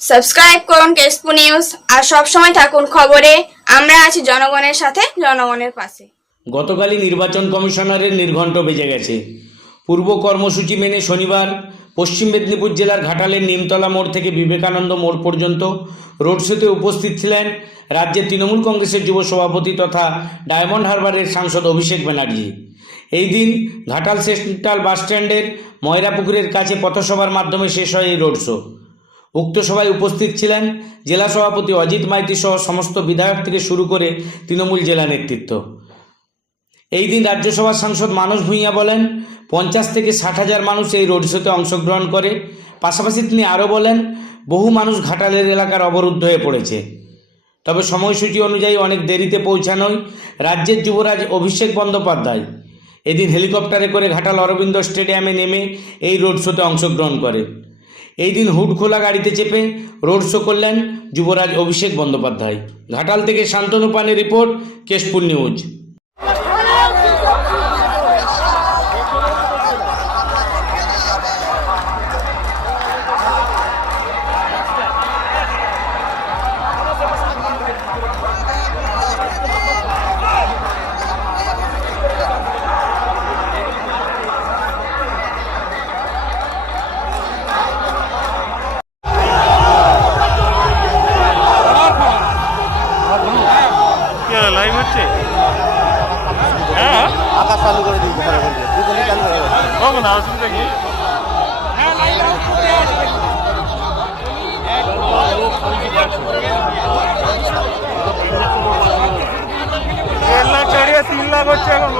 Subscribe করুন Keshpur news আর সব সময় থাকুন খবরে। আমরা আছি জনগণের সাথে, জনগণের পাশে। গতকালই নির্বাচন কমিশনারের নির্ঘণ্ট বেজে গেছে। পূর্ব কর্মসূচি মেনে শনিবার পশ্চিম মেদিনীপুর জেলার ঘাটালের নিমতলা মোড় থেকে বিবেকানন্দ মোড় পর্যন্ত রোড শোতে উপস্থিত ছিলেন রাজ্যের তৃণমূল কংগ্রেসের যুব সভাপতি তথা ডায়মন্ড হারবারের সাংসদ অভিষেক ব্যানার্জি। এই দিন ঘাটাল সেন্ট্রাল বাসস্ট্যান্ডের ময়রাপুকুরের কাছে পথসভার মাধ্যমে শেষ হয় এই রোড শো। উক্ত সভায় উপস্থিত ছিলেন জেলা সভাপতি অজিত মাইতি সহ সমস্ত বিধায়ক থেকে শুরু করে তৃণমূল জেলা নেতৃত্ব। এই দিন রাজ্যসভার সাংসদ মানস ভূঁইয়া বলেন 50 থেকে 60,000 মানুষ এই রোড শোতে অংশগ্রহণ করে। পাশাপাশি তিনি আরও বলেন বহু মানুষ ঘাটালের এলাকার অবরুদ্ধ হয়ে পড়েছে, তবে সময়সূচি অনুযায়ী অনেক দেরিতে পৌঁছানোয় রাজ্যের যুবরাজ অভিষেক বন্দ্যোপাধ্যায় এদিন হেলিকপ্টারে করে ঘাটাল অরবিন্দ স্টেডিয়ামে নেমে এই রোড শোতে অংশগ্রহণ করেন। এই দিন হুড খোলা গাড়িতে চেপে রোড শো করলেন যুবরাজ অভিষেক বন্দ্যোপাধ্যায়। ঘাটাল থেকে শান্তনু পানের রিপোর্ট, কেশপুর নিউজ। লাইভ হচ্ছে, হ্যাঁ আকাশ চালু করে দিই, দুজনে চালু হয়ে গেছে। কখন অসুবিধা কি? দেড় লাখ ছাড়িয়ে 3 লাখ হচ্ছে এখন।